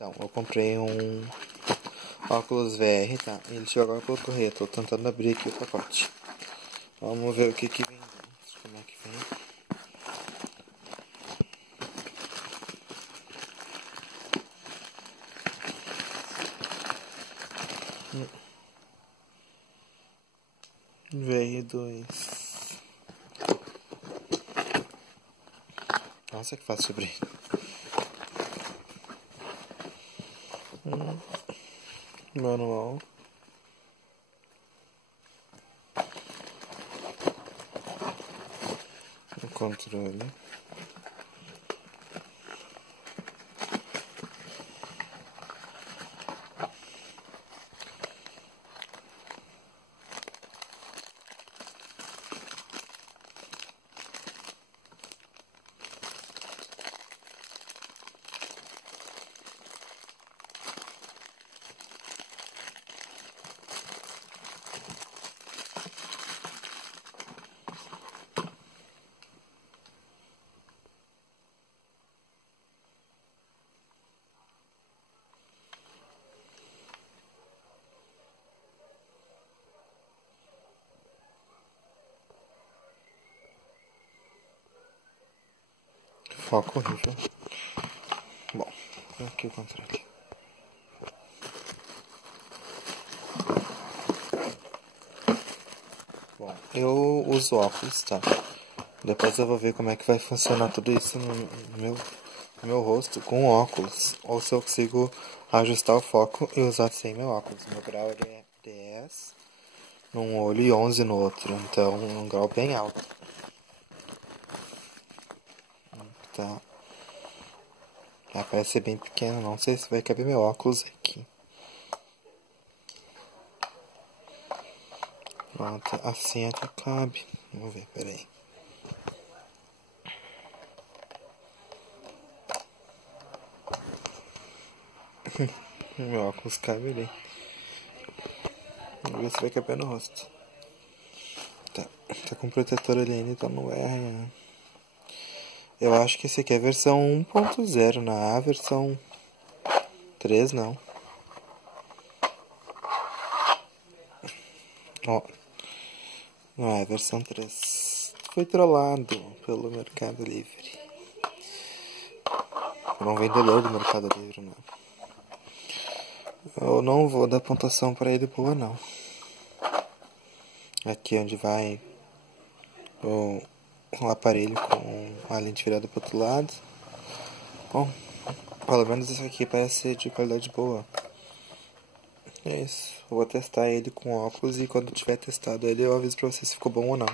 Então, eu comprei um óculos VR, tá? Ele chegou agora pelo correio, tô tentando abrir aqui o pacote. Vamos ver o que vem dentro, como é que vem. VR2. Nossa, que fácil de abrir. Manual. O controle. Foco horrível. Bom, aqui o controle. Bom, eu uso óculos, tá? Depois eu vou ver como é que vai funcionar tudo isso no meu rosto com óculos. Ou se eu consigo ajustar o foco e usar sem meu óculos. Meu grau ele é 10 num olho e 11 no outro. Então é um grau bem alto. Tá. Parece ser bem pequeno. Não sei se vai caber meu óculos aqui. Pronto, assim é que cabe. Vamos ver, peraí. Meu óculos cabe ali. Vamos ver se vai caber no rosto. Tá com protetor ali ainda, então não vai arranhar. Eu acho que esse aqui é a versão 1.0, na A versão 3 não. Ó, não é a versão 3. Foi trollado pelo Mercado Livre. Por um vendedor do Mercado Livre, não. Eu não vou dar pontuação para ele boa, não. Aqui onde vai o aparelho com a lente virada para o outro lado. Bom, pelo menos esse aqui parece ser de qualidade boa. É isso. Eu vou testar ele com óculos e quando tiver testado ele eu aviso pra vocês se ficou bom ou não.